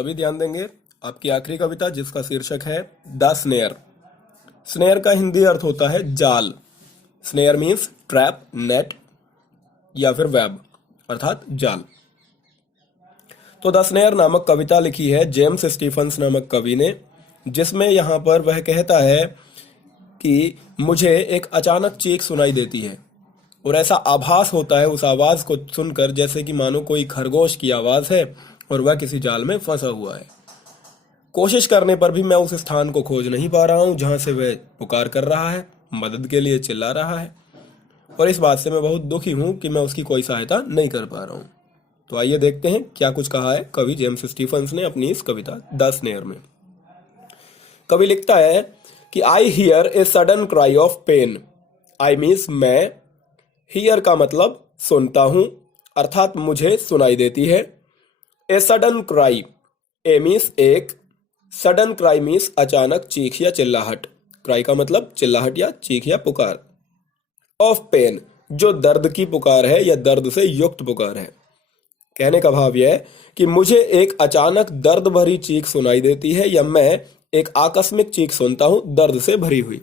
सभी ध्यान देंगे। आपकी आखिरी कविता जिसका शीर्षक है द स्नेयर। स्नेयर का हिंदी अर्थ होता है जाल। स्नेयर मीन्स ट्रैप, नेट या फिर वेब अर्थात जाल। तो द स्नेयर नामक कविता लिखी है जेम्स स्टीफन्स नामक कवि ने, जिसमें यहाँ पर वह कहता है कि मुझे एक अचानक चीख सुनाई देती है और ऐसा आभास होता है उस आवाज को सुनकर जैसे कि मानो कोई खरगोश की आवाज है और वह किसी जाल में फंसा हुआ है। कोशिश करने पर भी मैं उस स्थान को खोज नहीं पा रहा हूं जहां से वह पुकार कर रहा है, मदद के लिए चिल्ला रहा है, और इस बात से मैं बहुत दुखी हूं कि मैं उसकी कोई सहायता नहीं कर पा रहा हूं। तो आइए देखते हैं क्या कुछ कहा है कवि जेम्स स्टीफन्स ने अपनी इस कविता द स्नेयर में। कवि लिखता है कि I hear a sudden cry of pain. I means मैं, हियर का मतलब सुनता हूं अर्थात मुझे सुनाई देती है। A sudden cry, a means एक, सडन क्राई मीन्स अचानक चीख या चिल्लाहट। क्राई का मतलब चिल्लाहट या चीख या पुकार। ऑफ पेन, जो दर्द की पुकार है या दर्द से युक्त पुकार है। कहने का भाव यह है कि मुझे एक अचानक दर्द भरी चीख सुनाई देती है या मैं एक आकस्मिक चीख सुनता हूं दर्द से भरी हुई,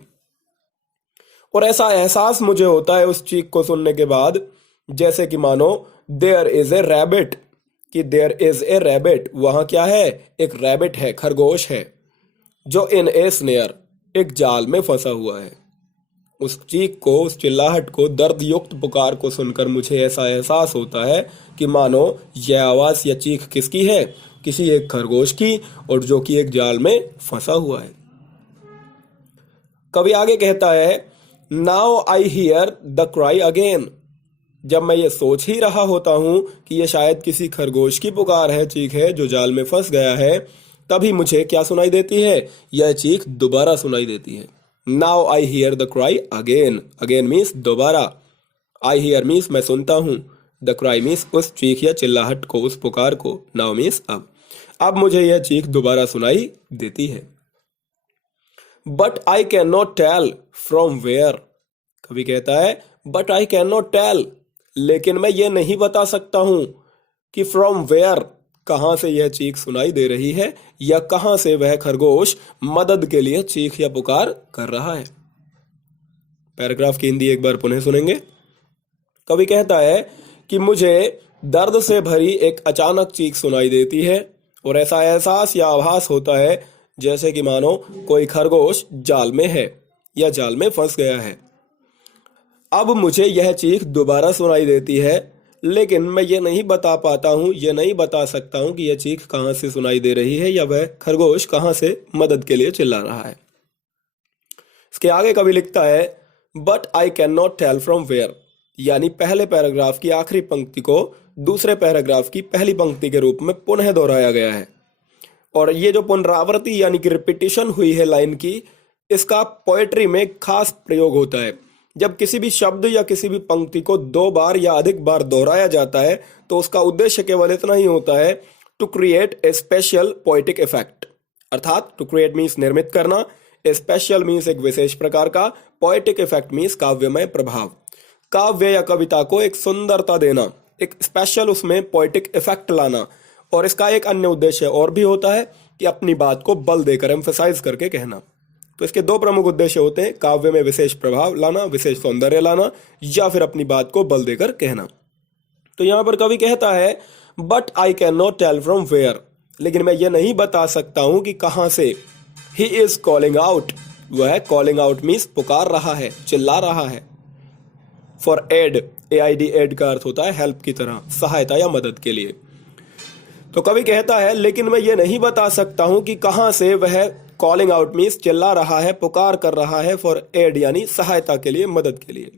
और ऐसा एहसास मुझे होता है उस चीख को सुनने के बाद जैसे कि मानो देयर इज ए रैबिट, कि देयर इज ए रैबिट, वहां क्या है, एक रैबिट है, खरगोश है, जो इन ए स्नेयर, एक जाल में फंसा हुआ है। उस चीख को, उस चिल्लाहट को, दर्द युक्त पुकार को सुनकर मुझे ऐसा एहसास होता है कि मानो यह आवाज या चीख किसकी है, किसी एक खरगोश की, और जो कि एक जाल में फंसा हुआ है। कवि आगे कहता है now I hear the cry again. जब मैं ये सोच ही रहा होता हूं कि ये शायद किसी खरगोश की पुकार है, चीख है जो जाल में फंस गया है, तभी मुझे क्या सुनाई देती है, यह चीख दोबारा सुनाई देती है। Now I hear the cry again. Again means दोबारा, आई हियर मीन्स मैं सुनता हूं, द क्राई मीन्स उस चीख या चिल्लाहट को, उस पुकार को, नाउ मीन्स अब मुझे यह चीख दोबारा सुनाई देती है। But I can not tell from where. कवि कहता है but I can not tell, लेकिन मैं ये नहीं बता सकता हूं कि फ्रॉम वेयर, कहां से यह चीख सुनाई दे रही है या कहां से वह खरगोश मदद के लिए चीख या पुकार कर रहा है। पैराग्राफ की हिंदी एक बार पुनः सुनेंगे। कवि कहता है कि मुझे दर्द से भरी एक अचानक चीख सुनाई देती है और ऐसा एहसास या आभास होता है जैसे कि मानो कोई खरगोश जाल में है या जाल में फंस गया है। अब मुझे यह चीख दोबारा सुनाई देती है, लेकिन मैं ये नहीं बता पाता हूं, ये नहीं बता सकता हूं कि यह चीख कहां से सुनाई दे रही है या वह खरगोश कहां से मदद के लिए चिल्ला रहा है। इसके आगे कवि लिखता है but I can not tell from where, यानी पहले पैराग्राफ की आखिरी पंक्ति को दूसरे पैराग्राफ की पहली पंक्ति के रूप में पुनः दोहराया गया है, और ये जो पुनरावृत्ति यानी कि रिपीटिशन हुई है लाइन की, इसका पोएट्री में खास प्रयोग होता है। जब किसी भी शब्द या किसी भी पंक्ति को दो बार या अधिक बार दोहराया जाता है तो उसका उद्देश्य केवल इतना ही होता है, to create a special poetic effect, अर्थात टू क्रिएट मीन्स निर्मित करना, ए स्पेशल मीन्स एक विशेष प्रकार का, पोएटिक इफेक्ट मीन्स काव्यमय प्रभाव, काव्य या कविता को एक सुंदरता देना, एक स्पेशल उसमें पोएटिक इफेक्ट लाना। और इसका एक अन्य उद्देश्य और भी होता है कि अपनी बात को बल देकर, एम्फसाइज करके कहना। तो इसके दो प्रमुख उद्देश्य होते हैं, काव्य में विशेष प्रभाव लाना, विशेष सौंदर्य लाना, या फिर अपनी बात को बल देकर कहना। तो यहां पर कवि कहता है but I can not tell from where, लेकिन मैं ये नहीं बता सकता हूं कि कहां से। ही इज कॉलिंग आउट, वह कॉलिंग आउट मीन्स पुकार रहा है, चिल्ला रहा है। फॉर एड, AID एड का अर्थ होता है हेल्प की तरह, सहायता या मदद के लिए। तो कवि कहता है लेकिन मैं ये नहीं बता सकता हूं कि कहां से वह कॉलिंग आउट मीन्स चिल्ला रहा है, पुकार कर रहा है, फॉर एड यानी सहायता के लिए, मदद के लिए।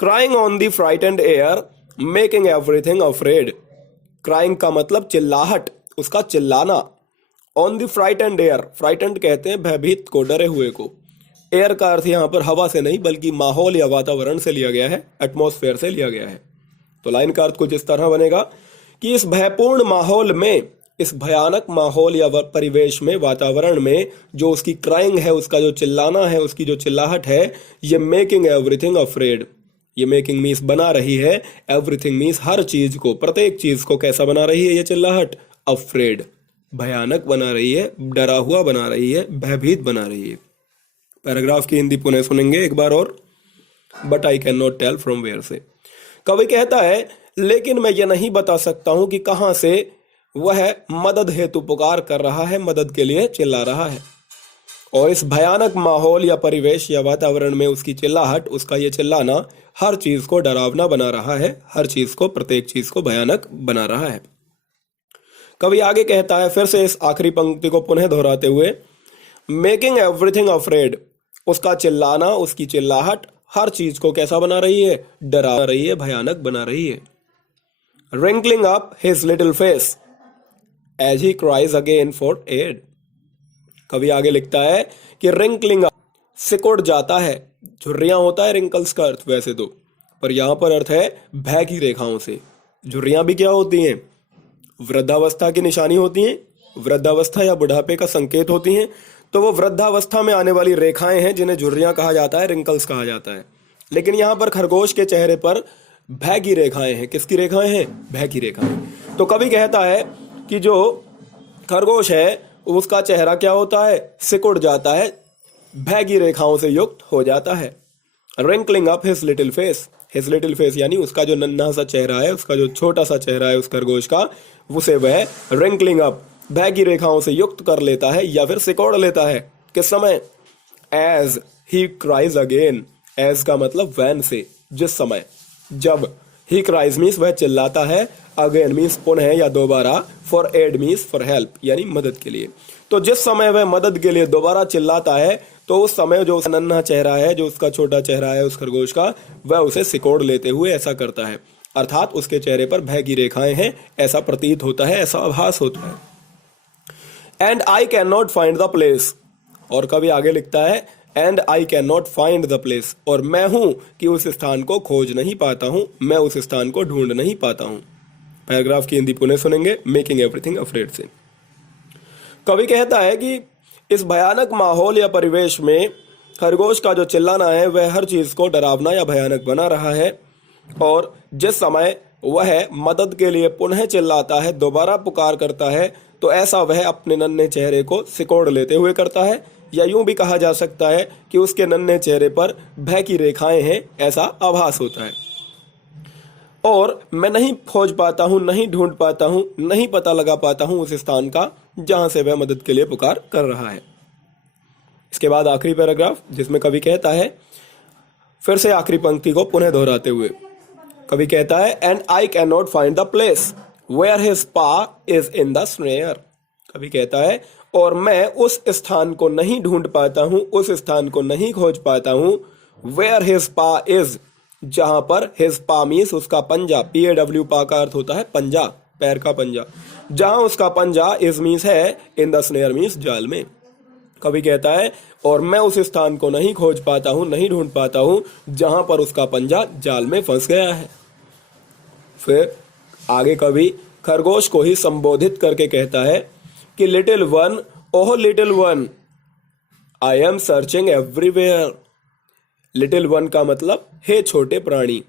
Crying on the frightened air making everything afraid. Crying का मतलब चिल्लाहट, उसका चिल्लाना। On the frightened air, frightened कहते हैं भयभीत को, डरे हुए को। एयर का अर्थ यहां पर हवा से नहीं बल्कि माहौल या वातावरण से लिया गया है, एटमॉस्फेयर से लिया गया है। तो लाइन का अर्थ कुछ इस तरह बनेगा कि इस भयपूर्ण माहौल में, इस भयानक माहौल या परिवेश में, वातावरण में जो उसकी क्राइंग है, उसका जो चिल्लाना है, उसकी जो चिल्लाहट है, ये मेकिंग एवरीथिंग अफ्रेड, ये मेकिंग मीन्स बना रही है, एवरीथिंग मीन्स हर चीज को, प्रत्येक चीज को कैसा बना रही है ये चिल्लाहट, अफ्रेड, भयानक बना रही है, डरा हुआ बना रही है, भयभीत बना रही है। पैराग्राफ की हिंदी पुनः सुनेंगे एक बार और। But I can not tell from where से। कवि कहता है लेकिन मैं ये नहीं बता सकता हूं कि कहां से वह मदद हेतु पुकार कर रहा है, मदद के लिए चिल्ला रहा है। और इस भयानक माहौल या परिवेश या वातावरण में उसकी चिल्लाहट, उसका ये चिल्लाना हर चीज को डरावना बना रहा है, हर चीज को, प्रत्येक चीज को भयानक बना रहा है। कवि आगे कहता है फिर से इस आखिरी पंक्ति को पुनः दोहराते हुए, मेकिंग एवरीथिंग अफ्रेड, उसका चिल्लाना, उसकी चिल्लाहट हर चीज को कैसा बना रही है, डरा रही है, भयानक बना रही है। wrinkling up his little face as he cries again for aid। कवि आगे लिखता है कि wrinkling up, सिकुड़ जाता है, झुर्रियां होता है रिंकल्स का अर्थ वैसे तो, पर यहां पर अर्थ है भय की रेखाओं से। झुर्रियां भी क्या होती हैं, वृद्धावस्था की निशानी होती हैं, वृद्धावस्था या बुढ़ापे का संकेत होती हैं। तो वो वृद्धावस्था में आने वाली रेखाएं हैं जिन्हें झुर्रियां कहा जाता है, रिंकल्स कहा जाता है। लेकिन यहां पर खरगोश के चेहरे पर भय की रेखाएं हैं। किसकी रेखाएं हैं, भय की रेखाएं। तो कवि कहता है कि जो खरगोश है उसका चेहरा क्या होता है, सिकुड़ जाता है, भय की रेखाओं से युक्त हो जाता है। wrinkling up his little face, his little face यानी उसका जो नन्हा सा चेहरा है, उसका जो छोटा सा चेहरा है उस खरगोश का, उसे वह wrinkling up, भय की रेखाओं से युक्त कर लेता है या फिर सिकोड़ लेता है। किस समय, as he cries again, as का मतलब when से, जिस समय, जब, he cries means वह चिल्लाता है, again means पुनः या दोबारा, for aid means for help यानी मदद के लिए। तो जिस समय वह मदद के लिए दोबारा चिल्लाता है तो उस समय जो उसका नन्हा चेहरा है, जो उसका छोटा चेहरा है उस खरगोश का, वह उसे सिकोड़ लेते हुए ऐसा करता है, अर्थात उसके चेहरे पर भय की रेखाएं हैं, ऐसा प्रतीत होता है, ऐसा आभास होता है। And I can not find the place, और कभी आगे लिखता है and I can not find the place, और मैं हूं कि उस स्थान को खोज नहीं पाता हूं, मैं उस स्थान को ढूंढ नहीं पाता हूं। पैराग्राफ की हिंदी पुनः सुनेंगे, मेकिंग एवरीथिंग अफ्रेड से। कवि कहता है कि इस भयानक माहौल या परिवेश में खरगोश का जो चिल्लाना है वह हर चीज को डरावना या भयानक बना रहा है। और जिस समय वह मदद के लिए पुनः चिल्लाता है, दोबारा पुकार करता है, तो ऐसा वह अपने नन्हे चेहरे को सिकोड़ लेते हुए करता है, या यूं भी कहा जा सकता है कि उसके नन्हे चेहरे पर भय की रेखाएं हैं, ऐसा आभास होता है। और मैं नहीं खोज पाता हूं, नहीं ढूंढ पाता हूं, नहीं पता लगा पाता हूं उस स्थान का जहां से वह मदद के लिए पुकार कर रहा है। इसके बाद आखिरी पैराग्राफ जिसमें कवि कहता है, फिर से आखिरी पंक्ति को पुनः दोहराते हुए कवि कहता है and I can not find the place where his paw is in the snare. कवि कहता है और मैं उस स्थान को नहीं ढूंढ पाता हूं, उस स्थान को नहीं खोज पाता हूं, वेयर हिज पा इज, जहां पर हिज पा मीन्स उसका पंजा, PAW पा का अर्थ होता है पंजा, पैर का पंजा, जहां उसका पंजा, इज मीन्स है, इन द स्नेयर मीन्स जाल में। कवि कहता है और मैं उस स्थान को नहीं खोज पाता हूं, नहीं ढूंढ पाता हूं, जहां पर उसका पंजा जाल में फंस गया है। फिर आगे कवि खरगोश को ही संबोधित करके कहता है कि little one, oh little one, I am searching everywhere. Little one का मतलब हे छोटे प्राणी,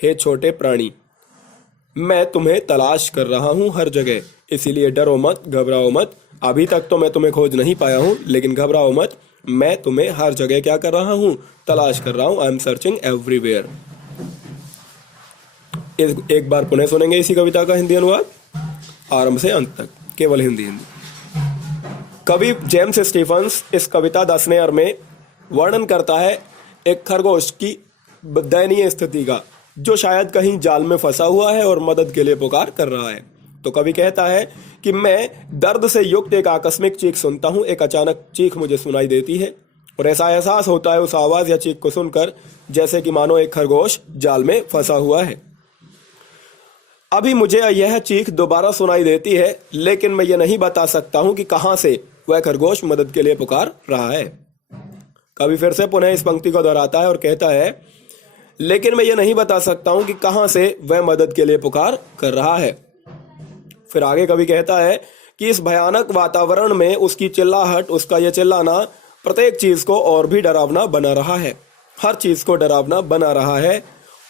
हे छोटे प्राणी, मैं तुम्हें तलाश कर रहा हूं हर जगह, इसीलिए डरो मत, घबराओ मत, अभी तक तो मैं तुम्हें खोज नहीं पाया हूं, लेकिन घबराओ मत, मैं तुम्हें हर जगह क्या कर रहा हूं, तलाश कर रहा हूं। I am searching everywhere. एक बार पुनः सुनेंगे इसी कविता का हिंदी अनुवाद आरंभ से अंत तक, केवल हिंदी। कवि जेम्स स्टीफन्स इस कविता द स्नेयर में वर्णन करता है एक खरगोश की दयनीय स्थिति का, जो शायद कहीं जाल में फंसा हुआ है और मदद के लिए पुकार कर रहा है। तो कवि कहता है कि मैं दर्द से युक्त एक आकस्मिक चीख सुनता हूं, एक अचानक चीख मुझे सुनाई देती है और ऐसा एहसास होता है उस आवाज या चीख को सुनकर जैसे कि मानो एक खरगोश जाल में फंसा हुआ है। अभी मुझे यह चीख दोबारा सुनाई देती है, लेकिन मैं ये नहीं बता सकता हूं कि कहां से वह खरगोश मदद के लिए पुकार रहा है। कवि फिर से पुनः इस पंक्ति को दोहराता है और कहता है लेकिन मैं ये नहीं बता सकता हूं कि कहां से वह मदद के लिए पुकार कर रहा है। फिर आगे कवि कहता है कि इस भयानक वातावरण में उसकी चिल्लाहट, उसका यह चिल्लाना प्रत्येक चीज को और भी डरावना बना रहा है, हर चीज को डरावना बना रहा है।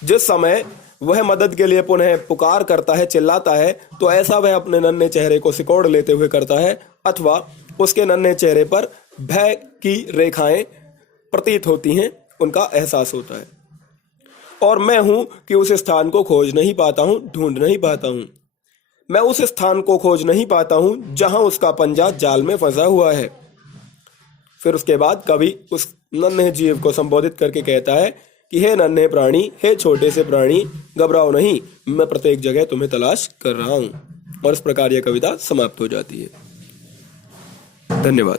जिस समय वह मदद के लिए पुनः पुकार करता है, चिल्लाता है, तो ऐसा वह अपने नन्हे चेहरे को सिकोड़ लेते हुए करता है, अथवा उसके नन्हे चेहरे पर भय की रेखाएं प्रतीत होती हैं, उनका एहसास होता है। और मैं हूं कि उस स्थान को खोज नहीं पाता हूं, ढूंढ नहीं पाता हूं। मैं उस स्थान को खोज नहीं पाता हूं जहां उसका पंजा जाल में फंसा हुआ है। फिर उसके बाद कवि उस नन्हे जीव को संबोधित करके कहता है कि हे नन्हे प्राणी, हे छोटे से प्राणी, घबराओ नहीं, मैं प्रत्येक जगह तुम्हें तलाश कर रहा हूं। और इस प्रकार यह कविता समाप्त हो जाती है। धन्यवाद।